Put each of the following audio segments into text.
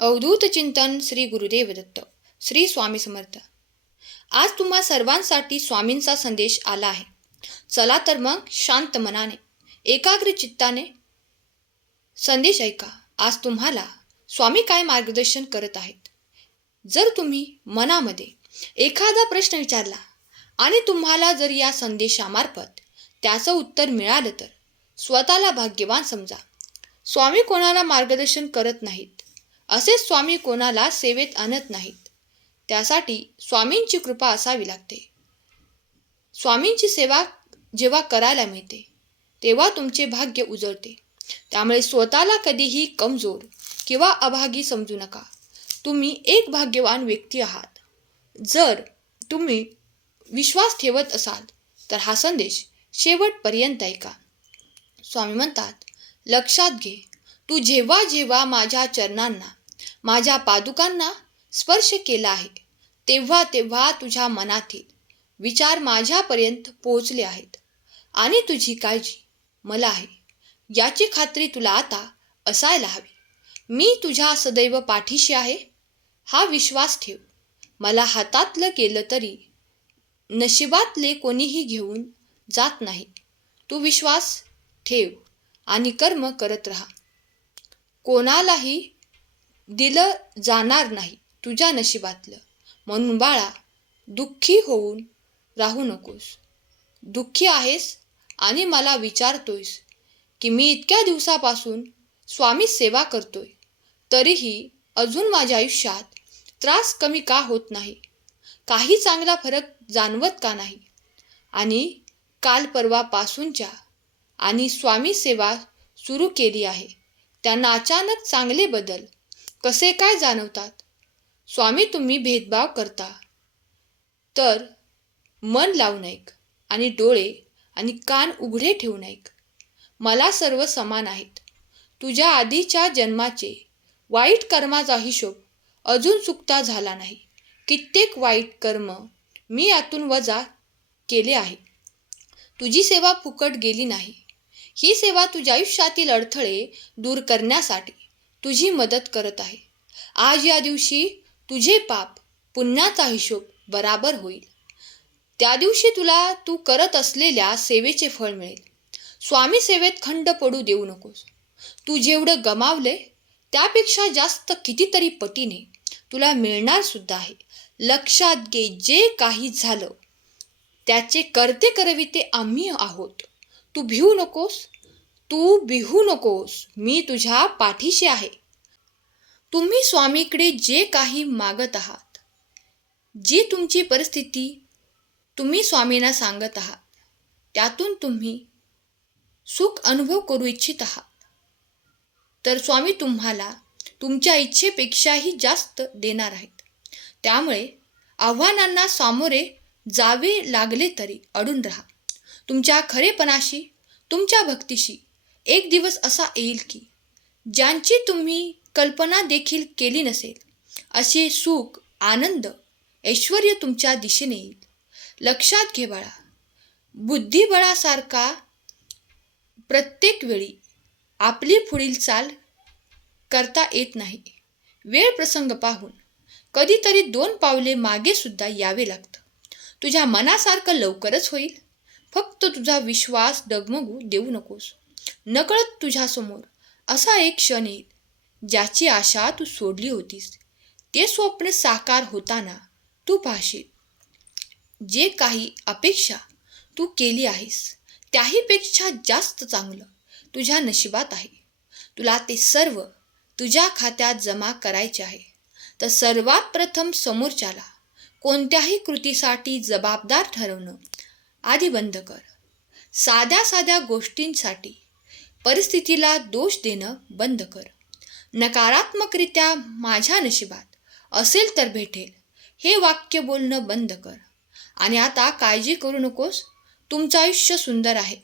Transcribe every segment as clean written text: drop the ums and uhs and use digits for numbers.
अवधूत चिंतन श्री गुरुदेव दत्त. श्री स्वामी समर्थ. आज तुम्हा सर्वांसाठी स्वामींचा संदेश आला आहे. चला तर मग शांत मनाने, एकाग्र चित्ताने संदेश ऐका. आज तुम्हाला स्वामी काय मार्गदर्शन करत आहेत. जर तुम्ही मनामध्ये एखादा प्रश्न विचारला आणि तुम्हाला जर या संदेशामार्फत त्याचं उत्तर मिळालं तर स्वतःला भाग्यवान समजा. स्वामी कोणाला मार्गदर्शन करत नाहीत, असेच स्वामी कोणाला सेवेत आणत नाहीत. त्यासाठी स्वामींची कृपा असावी लागते. स्वामींची सेवा जेव्हा करायला मिळते तेव्हा तुमचे भाग्य उजळते. त्यामुळे स्वतःला कधीही कमजोर किंवा अभागी समजू नका. तुम्ही एक भाग्यवान व्यक्ती आहात. जर तुम्ही विश्वास ठेवत असाल तर हा संदेश शेवटपर्यंत ऐका. स्वामी म्हणतात, लक्षात घे, तू जेव्हा जेव्हा माझ्या चरणांना, माझ्या पादुकांना स्पर्श केला आहे तेव्हा तेव्हा तुझ्या मनातील विचार माझ्यापर्यंत पोहोचले आहेत आणि तुझी काळजी मला आहे याची खात्री तुला आता असायला हवी. मी तुझ्या सदैव पाठीशी आहे हा विश्वास ठेव. मला हातातलं गेलं तरी नशिबातले कोणीही घेऊन जात नाही. तू विश्वास ठेव आणि कर्म करत राहा. कोणालाही दिलं जाणार नाही तुझ्या नशिबातलं. म्हणून बाळा, दुःखी होऊन राहू नकोस. दुःखी आहेस आणि मला विचारतोयस की मी इतक्या दिवसापासून स्वामी सेवा करतोय तरीही अजून माझ्या आयुष्यात त्रास कमी का होत नाही, काही चांगला फरक जाणवत का नाही. आणि काल परवापासूनच्या आणि स्वामी सेवा सुरू केली आहे त्यांना अचानक चांगले बदल कसे काय जाणवतात. स्वामी तुम्ही भेदभाव करता तर मन लावून ऐक आणि डोळे आणि कान उघडे ठेवून ऐक. मला सर्व समान आहेत. तुझ्या आधीच्या जन्माचे वाईट कर्माचा हिशोब अजून चुकता झाला नाही. कित्येक वाईट कर्म मी यातून वजा केले आहे. तुझी सेवा फुकट गेली नाही. ही सेवा तुझ्या आयुष्यातील अडथळे दूर करण्यासाठी तुझी मदत करत आहे. आज या दिवशी तुझे पाप पुण्याचा हिशोब बराबर होईल. त्या दिवशी तुला तू करत असलेल्या सेवेचे फळ मिळेल. स्वामी सेवेत खंड पडू देऊ नकोस. तू जेवढं गमावले त्यापेक्षा जास्त कितीतरी पटीने तुला मिळणार सुद्धा आहे. लक्षात घे, जे काही झालं त्याचे करते करविते आम्ही आहोत. तू भिवू नकोस. तू भिवू नकोस. मी तुझ्या पाठीशी आहे. तुम्ही स्वामीकडे जे काही मागत आहात, जी तुमची परिस्थिती तुम्ही स्वामींना सांगत आहात, त्यातून तुम्ही सुख अनुभव करू इच्छित आहात तर स्वामी तुम्हाला तुमच्या इच्छेपेक्षाही जास्त देणार आहेत. त्यामुळे आव्हानांना सामोरे जावे लागले तरी अडून राहा. तुमच्या खरेपणाशी, तुमच्या भक्तीशी एक दिवस असा येईल की ज्यांची तुम्ही कल्पना देखील केली नसेल असे सुख, आनंद, ऐश्वर तुमच्या दिशेने येईल. लक्षात घे बाळा, बुद्धिबळासारखा प्रत्येक वेळी आपली पुढील चाल करता येत नाही. वेळ प्रसंग पाहून कधीतरी 2 पावले मागे सुद्धा यावे लागतं. तुझ्या मनासारखं लवकरच होईल. फक्त तुझा विश्वास डगमगू देऊ नकोस. नकळत तुझ्यासमोर असा एक क्षण येईल ज्याची आशा तू सोडली होतीस. ते स्वप्न साकार होताना तू पाहशील. जे काही अपेक्षा तू केली आहेस त्याहीपेक्षा जास्त चांगलं तुझ्या नशिबात आहे. तुला ते सर्व तुझ्या खात्यात जमा करायचे आहे. तर सर्वात प्रथम समोरच्याला कोणत्याही कृतीसाठी जबाबदार ठरवणं आधी बंद कर. साध्या साध्या गोष्टींसाठी परिस्थितीला दोष देणं बंद कर. नकारात्मकरित्या माझ्या नशिबात असेल तर भेटेल हे वाक्य बोलणं बंद कर. आणि आता काळजी करू नकोस. तुमचं आयुष्य सुंदर आहे,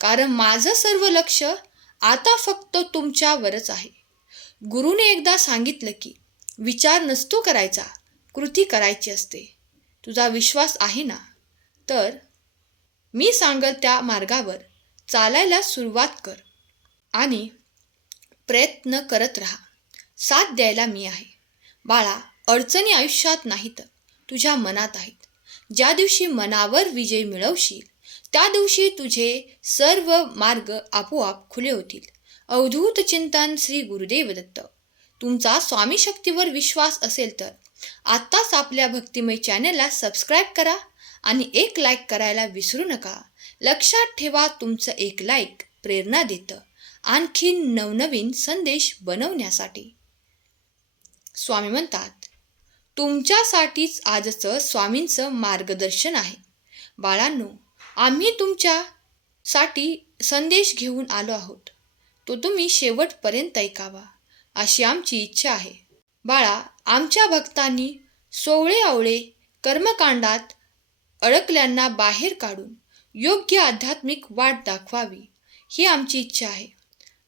कारण माझं सर्व लक्ष आता फक्त तुमच्यावरच आहे. गुरुने एकदा सांगितलं की विचार नसतो करायचा, कृती करायची असते. तुझा विश्वास आहे ना? तर मी सांगल त्या मार्गावर चालायला सुरुवात कर आणि प्रयत्न करत राहा. साथ द्यायला मी आहे. बाळा, अडचणी आयुष्यात नाहीत, तुझ्या मनात आहेत. ज्या दिवशी मनावर विजय मिळवशील त्या दिवशी तुझे सर्व मार्ग आपोआप खुले होतील. अवधूत चिंतन श्री गुरुदेव दत्त. तुमचा स्वामी शक्तीवर विश्वास असेल तर आत्ताच आपल्या भक्तिमय चॅनलला सबस्क्राईब करा आणि एक लाईक करायला विसरू नका. लक्षात ठेवा, तुमचं एक लाईक प्रेरणा देतं आणखी नवनवीन संदेश बनवण्यासाठी. स्वामी म्हणतात, तुमच्यासाठीच आजचं स्वामींचं मार्गदर्शन आहे. बाळांनो, आम्ही तुमच्यासाठी संदेश घेऊन आलो आहोत. तो तुम्ही शेवटपर्यंत ऐकावा अशी आमची इच्छा आहे. बाळा, आमच्या भक्तांनी सोवळे आवळे कर्मकांडात अडकल्यांना बाहेर काढून योग्य आध्यात्मिक वाट दाखवावी ही आमची इच्छा आहे.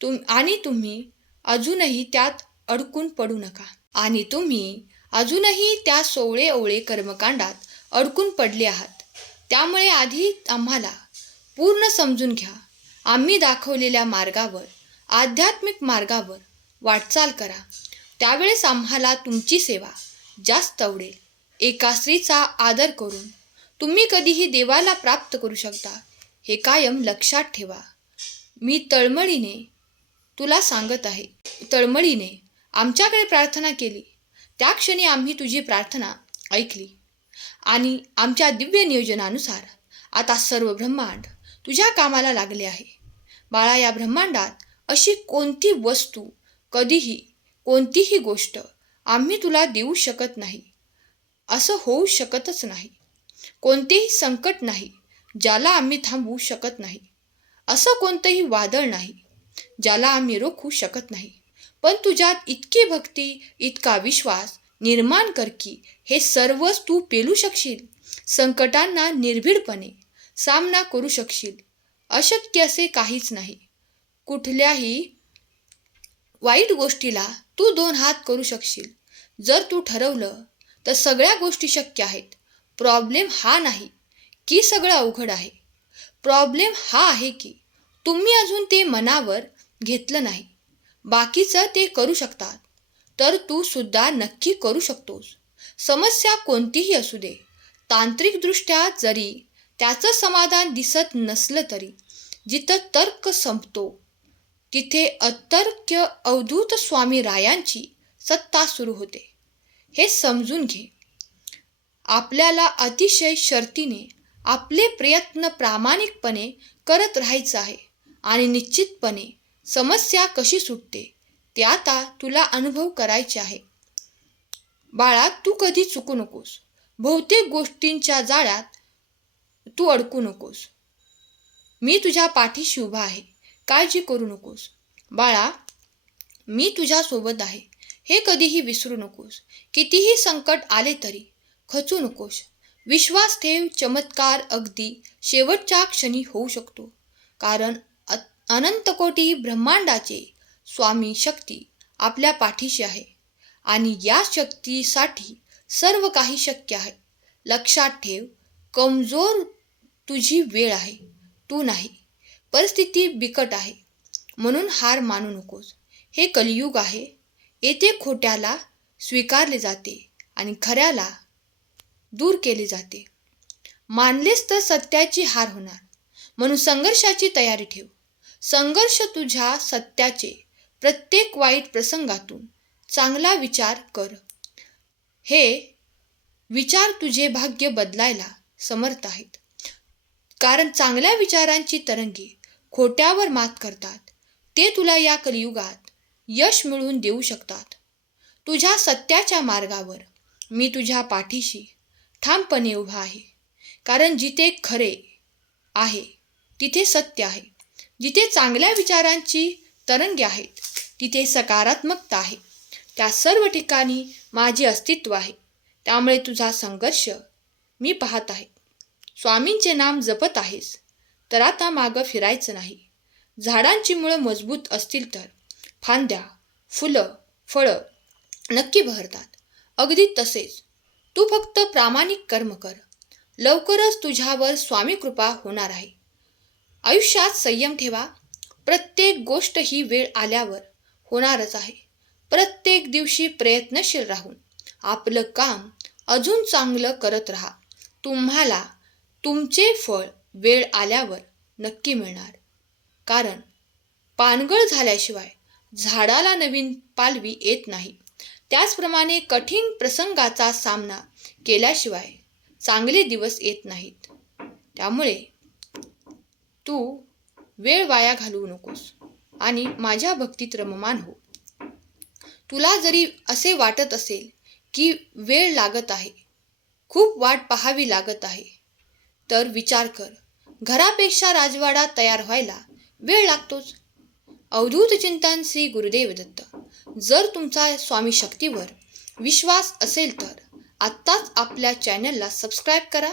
तुम्ही अजूनही त्यात अडकून पडू नका. त्या सोवळे ओवळे कर्मकांडात अडकून पडले आहात. त्यामुळे आधी आम्हाला पूर्ण समजून घ्या. आम्ही दाखवलेल्या मार्गावर, आध्यात्मिक मार्गावर वाटचाल करा. त्यावेळेस आम्हाला तुमची सेवा जास्त आवडेल. एका स्त्रीचा आदर करून तुम्ही कधीही देवाला प्राप्त करू शकता हे कायम लक्षात ठेवा. मी तळमळीने तुला सांगत आहे. तळमळीने आमच्याकडे प्रार्थना केली त्या क्षणी आम्ही तुझी प्रार्थना ऐकली आणि आमच्या दिव्य नियोजनानुसार आता सर्व ब्रह्मांड तुझ्या कामाला लागले आहे. बाळा, या ब्रह्मांडात अशी कोणती वस्तू, कधीही कोणतीही गोष्ट आम्ही तुला देऊ शकत नाही. असं होऊ शकतच नाही. कोणतेही संकट नाही ज्याला आम्ही थांबवू शकत नाही. असं कोणतंही वादळ नाही ज्याला आम्ही रोखू शकत नाही. पण तुझ्यात इतकी भक्ती, इतका विश्वास निर्माण कर की हे सर्वच तू पेलू शकशील. संकटांना निर्भीडपणे सामना करू शकशील. अशक्य असे काहीच नाही. कुठल्याही वाईट गोष्टीला तू 2 हात करू शकशील. जर तू ठरवलं तर सगळ्या गोष्टी शक्य आहेत. प्रॉब्लेम हा नाही की सगळं अवघड आहे. प्रॉब्लेम हा आहे की तुम्ही अजून ते मनावर घेतलं नाही. बाकीचं ते करू शकतात तर तू सुद्धा नक्की करू शकतोस. समस्या कोणतीही असू दे, तांत्रिकदृष्ट्या जरी त्याचं समाधान दिसत नसलं तरी जिथं तर्क संपतो तिथे अतर्क्य अवधूत स्वामी रायांची सत्ता सुरू होते. हे समजून घे. आपल्याला अतिशय शर्तीने आपले प्रयत्न प्रामाणिकपणे करत राहायचं आहे आणि निश्चितपणे समस्या कशी सुटते ते आता तुला अनुभव करायचे आहे. बाळा, तू कधी चुकू नकोस. बहुतेक गोष्टींच्या जाळ्यात तू अडकू नकोस. मी तुझ्या पाठीशी उभा आहे. काळजी करू नकोस. बाळा, मी तुझ्यासोबत आहे हे कधीही विसरू नकोस. कितीही संकट आले तरी खचू नकोस. विश्वास ठेव. चमत्कार अगदी शेवटच्या क्षणी होऊ शकतो. कारण अनंतकोटी ब्रह्मांडाचे स्वामी शक्ती आपल्या पाठीशी आहे आणि या शक्तीसाठी सर्व काही शक्य आहे. लक्षात ठेव, कमजोर तुझी वेळ आहे, तू नाही. परिस्थिती बिकट आहे म्हणून हार मानू नकोस. हे कलियुग आहे. येथे खोट्याला स्वीकारले जाते आणि खऱ्याला दूर केले जाते. मानलेस तर सत्याची हार होणार. म्हणून संघर्षाची तयारी ठेव. संघर्ष तुझ्या सत्याचे प्रत्येक वाईट प्रसंगातून चांगला विचार कर. हे विचार तुझे भाग्य बदलायला समर्थ आहेत. कारण चांगल्या विचारांची तरंगे खोट्यावर मात करतात. ते तुला या कलियुगात यश मिळवून देऊ शकतात. तुझ्या सत्याच्या मार्गावर मी तुझ्या पाठीशी ठामपणे उभा आहे. कारण जिथे खरे आहे तिथे सत्य आहे. जिथे चांगल्या विचारांची तरंगे आहेत तिथे सकारात्मकता आहे. त्या सर्व ठिकाणी माझे अस्तित्व आहे. त्यामुळे तुझा संघर्ष मी पाहत आहे. स्वामींचे नाम जपत आहेस तर आता मागं फिरायचं नाही. झाडांची मुळं मजबूत असतील तर फांद्या, फुलं, फळं नक्की बहरतात. अगदी तसेच तू फक्त प्रामाणिक कर्म कर. लवकरच तुझ्यावर स्वामी कृपा होणार आहे. आयुष्यात संयम ठेवा. प्रत्येक गोष्ट ही वेळ आल्यावर होणारच आहे. प्रत्येक दिवशी प्रयत्नशील राहून आपलं काम अजून चांगलं करत राहा. तुम्हाला तुमचे फळ वेळ आल्यावर नक्की मिळणार. कारण पानगळ झाल्याशिवाय झाडाला नवीन पालवी येत नाही. त्याचप्रमाणे कठीण प्रसंगाचा सामना केल्याशिवाय चांगले दिवस येत नाहीत. त्यामुळे तू वेळ वाया घालवू नकोस आणि माझ्या भक्तीत रममान हो. तुला जरी असे वाटत असेल की वेळ लागत आहे, खूप वाट पाहावी लागत आहे, तर विचार कर, घरापेक्षा राजवाडा तयार व्हायला वेळ लागतोच. अवधूत चिंतन श्री गुरुदेव दत्त. जर तुमचा स्वामी शक्तीवर विश्वास असेल तर आत्ताच आपल्या चॅनलला सबस्क्राईब करा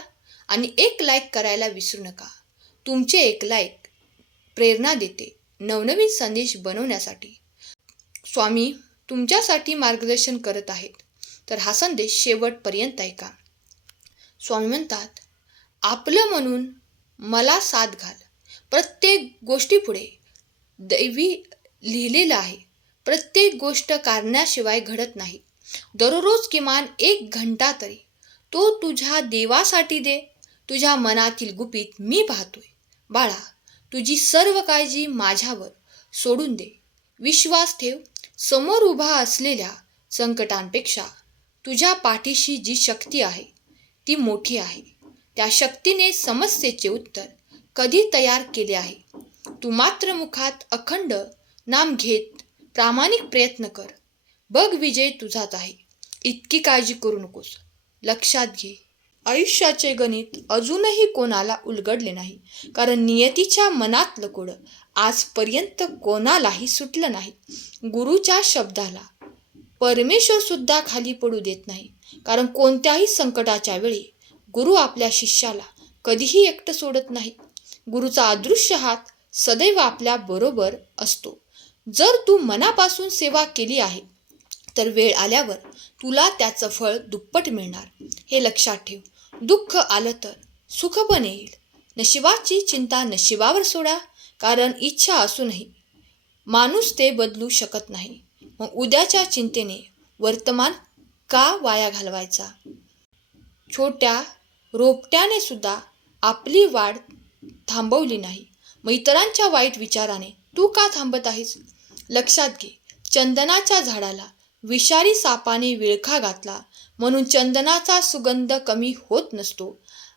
आणि एक लाईक करायला विसरू नका. तुमचे एक लाईक प्रेरणा देते नवनवीन संदेश बनवण्यासाठी. स्वामी तुमच्यासाठी मार्गदर्शन करत आहेत, तर हा संदेश शेवटपर्यंत ऐका. स्वामी म्हणतात, आपलं म्हणून मला साथ घाल. प्रत्येक गोष्टीपुढे दैवी लिहिलेलं आहे. प्रत्येक गोष्ट कारणाशिवाय घडत नाही. दररोज किमान 1 घंटा तरी तो तुझ्या देवासाठी दे. तुझ्या मनातील गुपित मी पाहतोय. बाळा, तुझी सर्व काळजी माझ्यावर सोडून दे. विश्वास ठेव, समोर उभा असलेल्या संकटांपेक्षा तुझ्या पाठीशी जी शक्ती आहे ती मोठी आहे. त्या शक्तीने समस्येचे उत्तर कधी तयार केले आहे. तू मात्र मुखात अखंड नाम घेत प्रामाणिक प्रयत्न कर. बघ, विजय तुझाच आहे. इतकी काळजी करू नकोस. लक्षात घे, आयुष्याचे गणित अजूनही कोणाला उलगडले नाही. कारण नियतीच्या मनातलं कोड आजपर्यंत कोणालाही सुटलं नाही. गुरुच्या शब्दाला परमेश्वर सुद्धा खाली पडू देत नाही. कारण कोणत्याही संकटाच्या वेळी गुरु आपल्या शिष्याला कधीही एकटं सोडत नाही. गुरुचा अदृश्य हात सदैव आपल्या बरोबर असतो. जर तू मनापासून सेवा केली आहे तर वेळ आल्यावर तुला त्याचं फळ दुप्पट मिळणार. हे लक्षात ठेव. दुःख आलं तर सुख पण येईल. नशिबाची चिंता नशिबावर सोडा. कारण इच्छा असूनही माणूस ते बदलू शकत नाही. मग उद्याच्या चिंतेने वर्तमान का वाया घालवायचा? छोट्या रोपट्याने सुद्धा आपली वाढ थांबवली नाही. मग इतरांच्या वाईट विचाराने तू का थांबत आहेस? लक्षात घे, चंदनाच्या झाडाला विषारी सापाने विळखा घातला म्हणून चंदनाचा सुगंध कमी होत नसतो.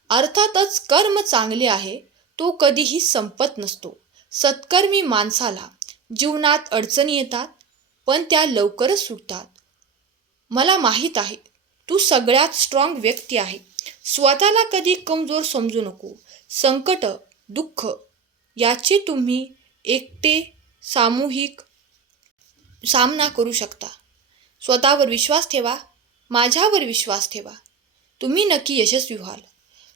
अर्थातच कर्म चांगले आहे तो कधीही संपत नसतो. सत्कर्मी माणसाला जीवनात अडचणी येतात, पण त्या लवकरच सुटतात. मला माहीत आहे तू सगळ्यात स्ट्रॉंग व्यक्ती आहे. स्वतःला कधी कमजोर समजू नको. संकट, दुःख याची तुम्ही एकटे सामूहिक सामना करू शकता. स्वतःवर विश्वास ठेवा. माझ्यावर विश्वास ठेवा. तुम्ही नक्की यशस्वी व्हाल.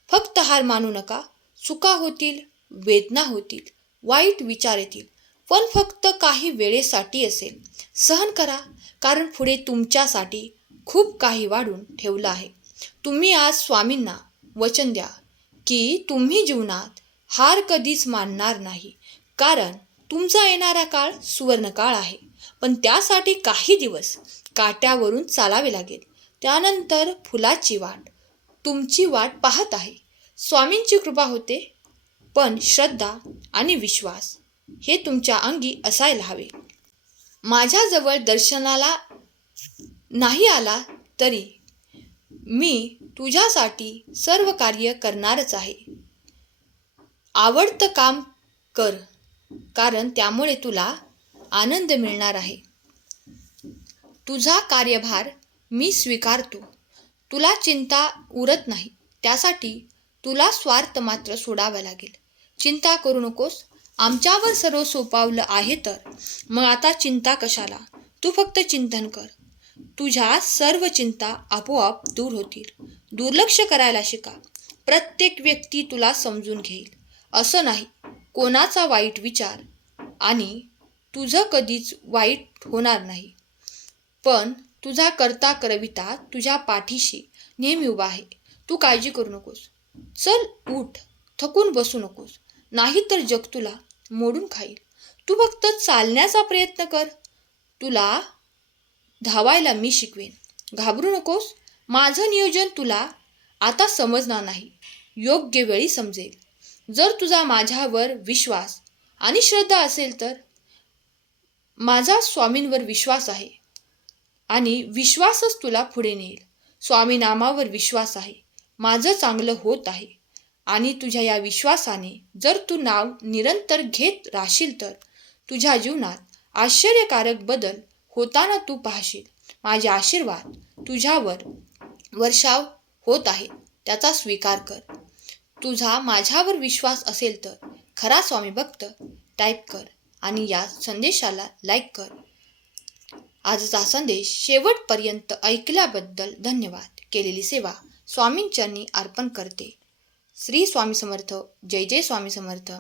फक्त हार मानू नका. चुका होतील, वेदना होतील, वाईट विचार येतील, पण फक्त काही वेळेसाठी असेल. सहन करा, कारण पुढे तुमच्यासाठी खूप काही वाढून ठेवलं आहे. तुम्ही आज स्वामींना वचन द्या की तुम्ही जीवनात हार कधीच मानणार नाही. कारण तुमचा येणारा काळ सुवर्णकाळ आहे. पण त्यासाठी काही दिवस काट्यावरून चालावे लागेल. त्यानंतर फुलाची वाट तुमची वाट पाहत आहे. स्वामींची कृपा होते, पण श्रद्धा आणि विश्वास हे तुमच्या अंगी असायला हवे. माझ्याजवळ दर्शनाला नाही आला तरी मी तुझ्यासाठी सर्व कार्य करणारच आहे. आवडतं काम कर, कारण त्यामुळे तुला आनंद मिळणार आहे. तुझा कार्यभार मी स्वीकारतो. तुला चिंता उरत नाही, त्यासाठी तुला स्वार्थ मात्र सोडावा लागेल. चिंता करू नकोस. आमच्यावर सर्व सोपावलं आहे, तर मग आता चिंता कशाला? तू फक्त चिंतन कर. तुझ्या सर्व चिंता आपोआप दूर होतील. दुर्लक्ष करायला शिका. प्रत्येक व्यक्ती तुला समजून घेईल असं नाही. कोणाचा वाईट विचार आणि तुझं कधीच वाईट होणार नाही. पण तुझा करता करविता तुझ्या पाठीशी नेहमी उभा आहे. तू काळजी करू नकोस. चल, उठ. थकून बसू नकोस, नाही तर जग तुला मोडून खाईल. तू फक्त चालण्याचा प्रयत्न कर. तुला धावायला मी शिकवेन. घाबरू नकोस. माझं नियोजन तुला आता समजणार नाही, योग्य वेळी समजेल. जर तुझा माझ्यावर विश्वास आणि श्रद्धा असेल तर. माझा स्वामींवर विश्वास आहे आणि विश्वासच तुला पुढे नेईल. स्वामी नामावर विश्वास आहे. माझं चांगलं होत आहे आणि तुझ्या या विश्वासाने जर तू नाव निरंतर घेत राहशील तर तुझ्या जीवनात आश्चर्यकारक बदल होताना तू पाहशील. माझे आशीर्वाद तुझ्यावर वर्षाव होत आहे, त्याचा स्वीकार कर. तुझा माझ्यावर विश्वास असेल तर खरा स्वामी भक्त टाईप कर आणि या संदेशाला लाईक कर. आजचा संदेश शेवटपर्यंत ऐकल्याबद्दल धन्यवाद. केलेली सेवा स्वामींचरणी अर्पण करते. श्री स्वामी समर्थ. जय जय स्वामी समर्थ.